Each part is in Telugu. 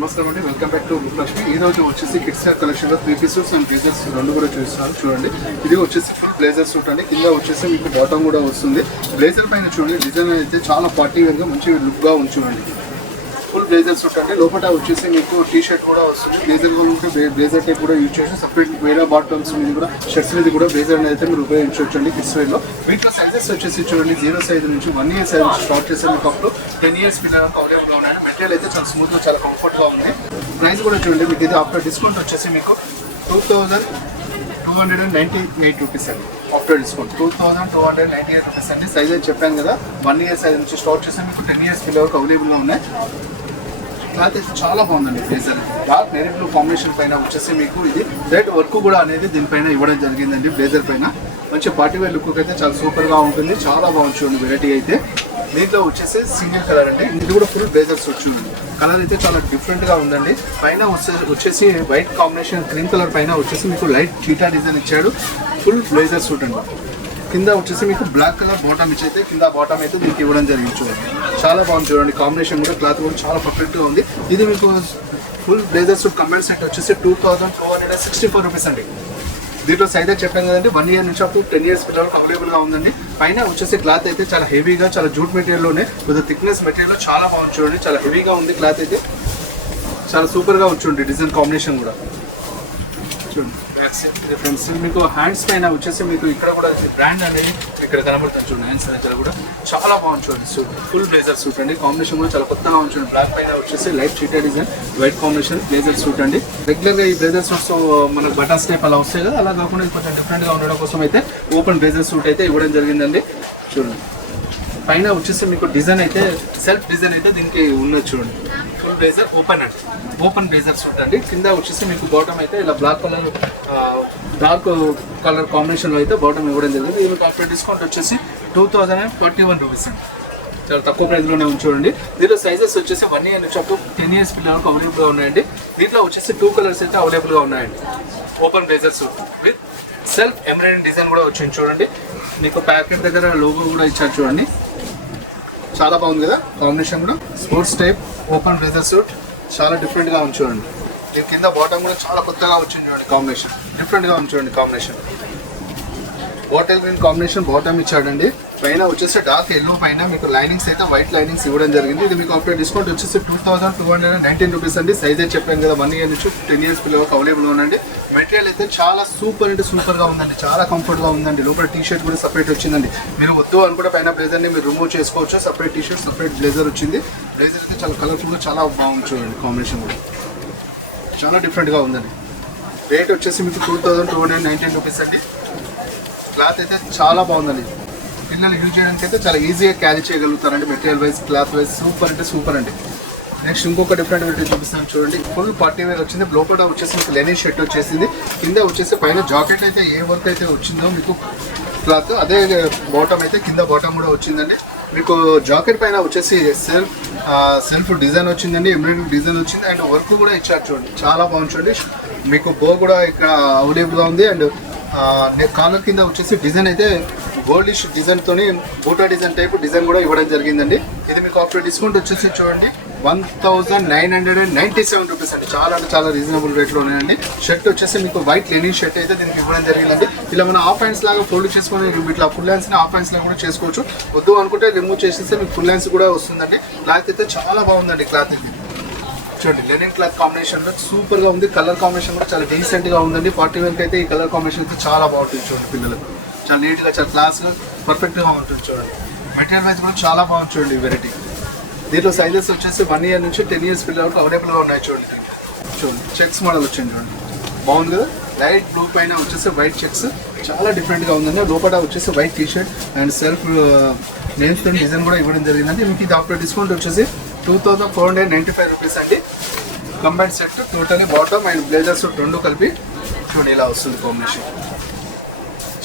నమస్కారం అండి, వెల్కమ్ బ్యాక్ టు లక్ష్మి. ఈ రోజు వచ్చేసి కిడ్స్ వేర్ కలెక్షన్ లో 3 పీస్ సూట్స్ అండ్ బ్లేజర్స్ రెండు కూడా చూపిస్తాను. చూడండి, ఇది వచ్చేసి ఫుల్ బ్లేజర్ సూట్ అండి. కింద వచ్చేసి మీకు బాటమ్ కూడా వస్తుంది. బ్లేజర్ పైన చూడండి, డిజైన్ అయితే చాలా పార్టీ వేర్ గా మంచి లుక్ గా ఉంచుకోండి. ఫుల్ బ్లేజర్ సూట్ అండి. లోపల వచ్చేసి మీకు టీ షర్ట్ కూడా వస్తుంది. బ్లేజర్ ఉంటే బ్లేజర్ టైప్ కూడా యూజ్ చేసి సపరేట్ వేరే బాటమ్స్ మీద కూడా షర్ట్స్ మీద కూడా బ్లేజర్ అనేది అయితే మీరు ఉపయోగించవచ్చు అండి కిడ్స్ వేర్ లో. వీటిలో సైజెస్ వచ్చేసి చూడండి, 0 సైజ్ నుంచి 1 ఇయర్ సైజ్ నుంచి స్టార్ట్ చేసే మీకు అప్పుడు 10 ఇయర్స్ పిల్లలకు అవైలబుల్ గా ఉన్నాయండి. మెటీరియల్ అయితే చాలా స్మూత్ గా చాలా కంఫర్ట్ గా ఉంది. ప్రైస్ కూడా చూడండి, మీకు ఇది ఆఫ్టర్ డిస్కౌంట్ వచ్చేసి మీకు 2298 రూపీస్ అండి. ఆఫ్టర్ డిస్కౌంట్ 2298 రూపీస్ అండి. సైజ్ అయితే చెప్పాను కదా, 1 ఇయర్ సైజ్ నుంచి స్టార్ట్ చేస్తే మీకు 10 ఇయర్స్ పిల్లలకు అవైలబుల్ గా ఉన్నాయి. క్లాత్ అయితే చాలా బాగుందండి. Blazer dark navy blue combination పైన వచ్చేసి మీకు ఇది రెడ్ వర్క్ కూడా అనేది దీనిపైన ఇవ్వడం జరిగిందండి. బ్లేజర్ పైన మంచి పార్టీ వేర్ లుక్ అయితే చాలా సూపర్ గా ఉంటుంది. చాలా బాగుంటుంది వెరైటీ అయితే. దీంట్లో వచ్చేసి సింగిల్ కలర్ అండి. ఇది కూడా ఫుల్ బ్లేజర్ సూట్ చూడండి. కలర్ అయితే చాలా డిఫరెంట్ గా ఉందండి. పైన వచ్చేసి వైట్ కాంబినేషన్ క్రీమ్ కలర్ పైన వచ్చేసి మీకు లైట్ చీటా డిజైన్ ఇచ్చాడు. ఫుల్ బ్లేజర్ సూట్ అండి. కింద వచ్చేసి మీకు బ్లాక్ కలర్ బాటమ్ ఇచ్చైతే కింద బాటమ్ అయితే దీనికి ఇవ్వడం జరిగింది. చూడండి, చాలా బాగుంది చూడండి. కాంబినేషన్ కూడా క్లాత్ కూడా చాలా పర్ఫెక్ట్ గా ఉంది. ఇది మీకు full blazer suit combine set వచ్చేసి 2264 రూపీస్ అండి. దీంట్లో సైజ్ చెప్పాను కదండి, 1 ఇయర్ నుంచి అప్ టు 10 ఇయర్స్ పిల్లలకు అవైలబుల్ గా ఉందండి. పైన వచ్చేసి క్లాత్ అయితే చాలా హెవీగా, చాలా జూట్ మెటీరియల్ లోనే కొద్దిగా థిక్నెస్ మెటీరియల్ చాలా బాగుంది చూడండి. చాలా హెవీగా ఉంది క్లాత్ అయితే. చాలా సూపర్ గా వచ్చి డిజైన్ కాంబినేషన్ కూడా చూడండి. ఫ్రెండ్స్, మీకు హ్యాండ్స్ పైన వచ్చేసి మీకు ఇక్కడ కూడా బ్రాండ్ అనేది ఇక్కడ కనబడుతుంది చూడండి. హ్యాండ్స్ దగ్గర కూడా చాలా బాగుంది చూడండి. సూట్ ఫుల్ బ్లేజర్ సూట్ అండి. కాంబినేషన్ కూడా చాలా కొత్తగా ఉంటుంది. బ్లాక్ పైన వచ్చేసి light చీటా design, white combination blazer suit అండి. రెగ్యులర్ గా ఈ బ్లేజర్ సూట్స్ మనకు బటన్స్ టైప్ అలా వస్తాయి కదా, అలా కాకుండా కొంచెం డిఫరెంట్ గా ఉండడం కోసం అయితే ఓపెన్ బ్లేజర్ సూట్ అయితే ఇవ్వడం జరిగిందండి. చూడండి, పైన వచ్చేసి మీకు డిజైన్ అయితే సెల్ఫ్ డిజైన్ అయితే దీనికి ఉన్నది చూడండి. ఫుల్ బ్లేజర్ ఓపెన్ అండి, ఓపెన్ బ్లేజర్ సూట్ అండి. కింద వచ్చేసి మీకు బాటమ్ అయితే ఇలా black colour dark colour combination లో అయితే బాటమ్ ఇవ్వడం జరిగింది. ఇది మీకు ఆఫ్టర్ డిస్కౌంట్ వచ్చేసి 2041 రూపీస్ అండి. చాలా తక్కువ ప్రైస్ లోనే చూడండి. దీంట్లో సైజెస్ వచ్చేసి 1 ఇయర్ నుంచి అప్ టు 10 ఇయర్స్ పిల్లలకు అవైలబుల్ గా ఉన్నాయండి. దీంట్లో వచ్చేసి 2 కలర్స్ అయితే అవైలబుల్ గా ఉన్నాయండి. Open blazer suit with self embroidery design కూడా వచ్చింది చూడండి. మీకు ప్యాకెట్ దగ్గర లోగో కూడా ఇచ్చారు చూడండి. చాలా బాగుంది కదా కాంబినేషన్ కూడా. Sports type open blazer suit చాలా డిఫరెంట్ గా ఉంది చూడండి. దీని కింద బాటమ్ కూడా చాలా కొత్తగా వచ్చింది చూడండి. కాంబినేషన్ డిఫరెంట్ గా ఉంది చూడండి. Combination bottle green combination bottom ఇచ్చాడండి. పైన వచ్చేసి డార్క్ ఎల్లో పైన మీకు లైనింగ్స్ అయితే వైట్ లైనింగ్స్ ఇవ్వడం జరిగింది. ఇది మీకు ఆఫ్టర్ డిస్కౌంట్ వచ్చేసి 2219 రూపీస్ అండి. సైజ్ అయితే చెప్పాను కదా, 1 ఇయర్ నుంచి 10 ఇయర్స్ పిల్లలకు అవైలబుల్ ఉందండి. మెటీరియల్ అయితే చాలా సూపర్ అంటే సూపర్ గా ఉందండి. చాలా కంఫర్ట్ గా ఉందండి. లోపల టీ షర్ట్ కూడా సపరేట్ వచ్చిందండి. మీరు వద్దు అనుకుంటే పైన బ్లేజర్ ని మీరు రిమూవ్ చేసుకోవచ్చు. Separate T shirt, separate blazer వచ్చింది. బ్లేజర్ అయితే చాలా కలర్ఫుల్ గా చాలా బాగుంది చూడండి. కాంబినేషన్ కూడా చాలా డిఫరెంట్ గా ఉందండి. రేట్ వచ్చేసి మీకు 2219 రూపీస్ అండి. క్లాత్ అయితే చాలా బాగుందండి. పిల్లలు యూజ్ చేయడానికి అయితే చాలా ఈజీగా క్యారీ చేయగలుగుతారండి. Material wise, cloth wise super అంటే సూపర్ అండి. నెక్స్ట్ ఇంకొక డిఫరెంట్ వెరైటీ చూపిస్తాను చూడండి. ఫుల్ పార్టీ వేర్ వచ్చింది. లోపల వచ్చేసి మీకు లెనిన్ షర్ట్ వచ్చేసింది. కింద వచ్చేసి పైన జాకెట్ అయితే ఏ వర్క్ అయితే వచ్చిందో మీకు క్లాత్ అదే బాటమ్ అయితే కింద బాటమ్ కూడా వచ్చిందండి. మీకు జాకెట్ పైన వచ్చేసి సెల్ఫ్ డిజైన్ వచ్చిందండి. ఎంబ్రాయిడరీ డిజైన్ వచ్చింది అండ్ వర్క్ కూడా ఇచ్చారు చూడండి. చాలా బాగుంది చూడండి. మీకు బో కూడా ఇక్కడ అవైలబుల్గా ఉంది. అండ్ కాలర్ కింద వచ్చేసి డిజైన్ అయితే గోల్డిష్ డిజైన్ తోని బూటా డిజైన్ టైప్ డిజైన్ కూడా ఇవ్వడం జరిగిందండి. ఇది మీకు ఆఫ్టర్ డిస్కౌంట్ వచ్చేసి చూడండి 1997 రూపీస్ అండి. చాలా అంటే చాలా రీజనబుల్ రేట్లో ఉన్నాయండి. షర్ట్ వచ్చేసి మీకు వైట్ లెనిన్ షర్ట్ అయితే దీనికి ఇవ్వడం జరిగిందండి. ఇలా మనం హాఫ్ హ్యాండ్స్ లాగా ఫోల్డ్ చేసుకొని ఇట్లా ఫుల్ హ్యాండ్స్ ని హాఫ్ హ్యాండ్స్ లాగా కూడా చేసుకోవచ్చు. వద్దు అనుకుంటే రిమూవ్ చేసేస్తే మీకు ఫుల్ హ్యాండ్స్ కూడా వస్తుందండి. క్లాత్ అయితే చాలా బాగుందండి. క్లాత్ చూడండి, లెనిన్ క్లాత్ కాంబినేషన్ లో సూపర్ గా ఉంది. కలర్ కాంబినేషన్ కూడా చాలా డీసెంట్ గా ఉందండి. పార్టీ వేర్ అయితే ఈ కలర్ కాంబినేషన్ అయితే చాలా బాగుంటుంది చూడండి. పిల్లలకు చాలా నీట్ గా, చాలా క్లాస్ గా, పర్ఫెక్ట్ గా ఉంటుంది చూడండి. మెటీరియల్ వైజ్ కూడా చాలా బాగుంది చూడండి ఈ వెరైటీ. దీంట్లో సైజెస్ వచ్చేసి 1 ఇయర్ నుంచి 10 ఇయర్స్ పిల్లలకు అవైలబుల్ గా ఉన్నాయి చూడండి. చూడండి, చెక్స్ మోడల్ వచ్చింది చూడండి. బాగుంది కదా. లైట్ బ్లూ పైన వచ్చేసి వైట్ చెక్స్ చాలా డిఫరెంట్ గా ఉందండి. లోపల వచ్చేసి white T shirt and self names తో డిజైన్ కూడా ఇవ్వడం జరిగిందండి. మీకు ఇది ఆఫ్టర్ డిస్కౌంట్ వచ్చేసి 2495 రూపీస్ అండి. Combine set totally bottom and blazer suit రెండు కలిపి చూడండి ఇలా వస్తుంది. కాంబినేషన్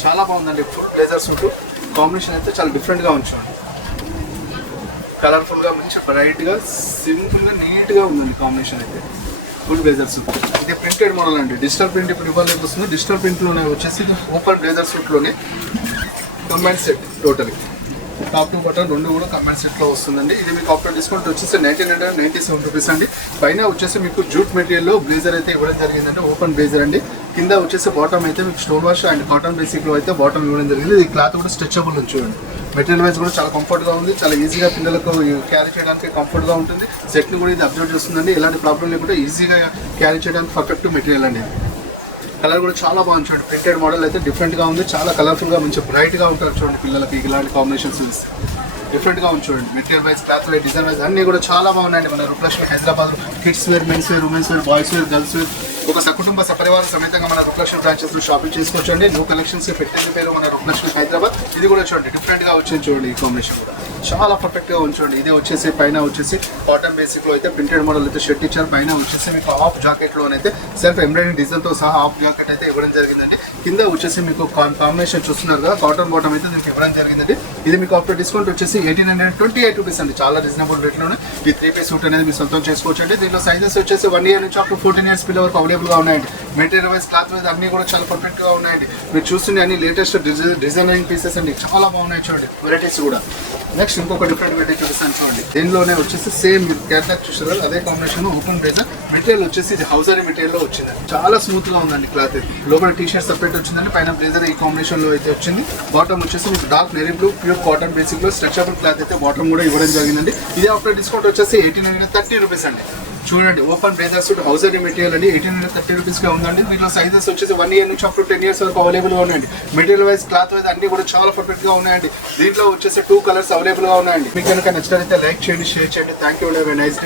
చాలా బాగుందండి. ఫుల్ బ్లేజర్ సూట్ కాంబినేషన్ అయితే చాలా డిఫరెంట్గా ఉంచండి. కలర్ఫుల్గా మంచి బ్రైట్గా సింపుల్గా నీట్గా ఉందండి కాంబినేషన్ అయితే. ఫుల్ బ్లేజర్ సూట్ ఇది ప్రింటెడ్ మోడల్ అండి. డిజిటల్ ప్రింట్ ఇప్పుడు ఇవాళ వస్తుంది. డిజిటల్ ప్రింట్లోనే వచ్చేసి ఓపెన్ బ్లేజర్ సూట్లోనే combine set totally top to bottom రెండు కూడా కంబైన్ సెట్ లో వస్తుందండి. ఇది మీకు ఆఫ్టర్ డిస్కౌంట్ వచ్చేసి 1997 రూపీస్ అండి. పైన వచ్చేసి మీకు జూట్ మెటీరియల్ లో బ్లేజర్ అయితే ఇవ్వడం జరిగిందండి, ఓపెన్ బ్లేజర్ అండి. కింద వచ్చేసి బాటమ్ అయితే మీకు stone wash and cotton basic లో అయితే బాటమ్ ఇవ్వడం జరిగింది. ఈ క్లాత్ కూడా స్ట్రెచబుల్ ఉంది చూడండి. మెటీరియల్ వైజ్ కూడా చాలా కంఫర్ట్ గా ఉంది, చాలా ఈజీగా పిల్లలకు క్యారీ చేయడానికి కంఫర్ట్ గా ఉంటుంది. సెట్ ని కూడా ఇది అబ్జర్వ్ చేస్తుందండి, ఎలాంటి ప్రాబ్లం లేకుండా ఈజీగా క్యారీ చేయడానికి పర్ఫెక్ట్ మెటీరియల్ అండి. కలర్ కూడా చాలా బాగుంది చూడండి. ప్రింటెడ్ మోడల్ అయితే డిఫరెంట్ గా ఉంది, చాలా కలర్ఫుల్ గా మంచి బ్రైట్ గా ఉంటారు చూడండి. పిల్లలకి ఇలాంటి కాంబినేషన్స్ డిఫరెంట్ గా ఉంది చూడండి. Material wise, cloth wise, design wise అన్ని కూడా చాలా బాగున్నాయండి. మన Roopalakshmi Hyderabad kids wear, men's wear, women's wear, boys wear, girls wear ఒక సకుటుంబ సపరివార సమేతంగా మన రూపలక్ష్మి బ్రాంచెస్ లో షాపింగ్ చేసుకోవచ్చు అండి. న్యూ కలెక్షన్స్ పెట్టిన పేరు మన రూపలక్ష్మి హైదరాబాద్. ఇది కూడా చూడండి డిఫరెంట్ గా వచ్చింది చూడండి. ఈ కాంబినేషన్ కూడా చాలా పర్ఫెక్ట్ గా ఉంచండి. ఇది వచ్చేసి పైన వచ్చేసి కాటన్ బేసిక్ లో అయితే ప్రింటెడ్ మోడల్ అయితే షర్ట్ ఇచ్చారు. పైన వచ్చేసి మీకు హాఫ్ జాకెట్ లోనైతే సెల్ఫ్ ఎంబ్రాయిడరీ డిజైన్ తో సహా హాఫ్ జాకెట్ అయితే ఇవ్వడం జరిగిందండి. కింద వచ్చేసి మీకు కాంబినేషన్ చూస్తున్నారు కదా, కాటన్ బాటమ్ అయితే దీనికి ఇవ్వడం జరిగిందండి. ఇది మీకు ఆఫ్టర్ డిస్కౌంట్ వచ్చేసి 1828 రూపీస్ అండి. చాలా రీజనబుల్ రేట్ లోనే ఈ 3-piece సూట్ అనేది మీరు సొంతం చేసుకోవచ్చు అండి. దీనిలో సైజెస్ వచ్చేసి 1 year నుంచి అప్ టు 14 years పిల్లల వరకు అవైలబుల్ గా ఉన్నాయండి. మెటీరియల్ వైజ్, క్లాత్ వైజ్ అన్ని కూడా చాలా పర్ఫెక్ట్ గా ఉన్నాయండి. మీరు చూస్తుండే అన్ని లేటెస్ట్ డిజైనింగ్ పీసెస్ అండి, చాలా బాగున్నాయి చూడండి. వెరైటీస్ కూడా నెక్స్ట్ ఇంకొక డిఫరెంట్ వెరైటీ చూపిస్తాను చూడండి. దీనిలోనే వచ్చేసి సేమ్ క్యాట్లాగ్ చూసారు కదా, అదే కాంబినేషన్ ఓపెన్ బ్లేజర్. మెటీరియల్ వచ్చేసి ఇది హౌజరీ మెటీరియల్ లో వచ్చింది, చాలా స్మూత్ గా ఉందండి. క్లాత్ లోపల టీ షర్ట్ సెపరేట్ వచ్చిందండి, పైన బ్లేజర్ ఈ కాంబినేషన్ లో అయితే వచ్చింది. బాటమ్ వచ్చేసి మీకు dark navy blue pure cotton basic లో స్ట్రెచబుల్ క్లాత్ అయితే బాటమ్ కూడా ఇవ్వడం జరిగిందండి. ఇది ఆఫ్టర్ డిస్కౌంట్ వచ్చేసి 1830 రూపీస్ అండి. చూడండి open blazer suit hosiery material అండి, 1830 రూపీస్ గా ఉందండి. దీంట్లో సైజెస్ వచ్చేసి 1 year నుంచి అప్ టు 10 years వరకు అవైలబుల్ గా ఉన్నాయండి. మెటీరియల్ వైజ్, క్లాత్ వైజ్ అన్ని కూడా చాలా పర్ఫెక్ట్ గా ఉన్నాయండి. దీంట్లో వచ్చేసి 2 కలర్స్ అవైలబుల్ గా ఉన్నాయండి. మీకు కనుక నచ్చినట్లయితే లైక్ చేయండి, షేర్ చేయండి. Thank you, nice day.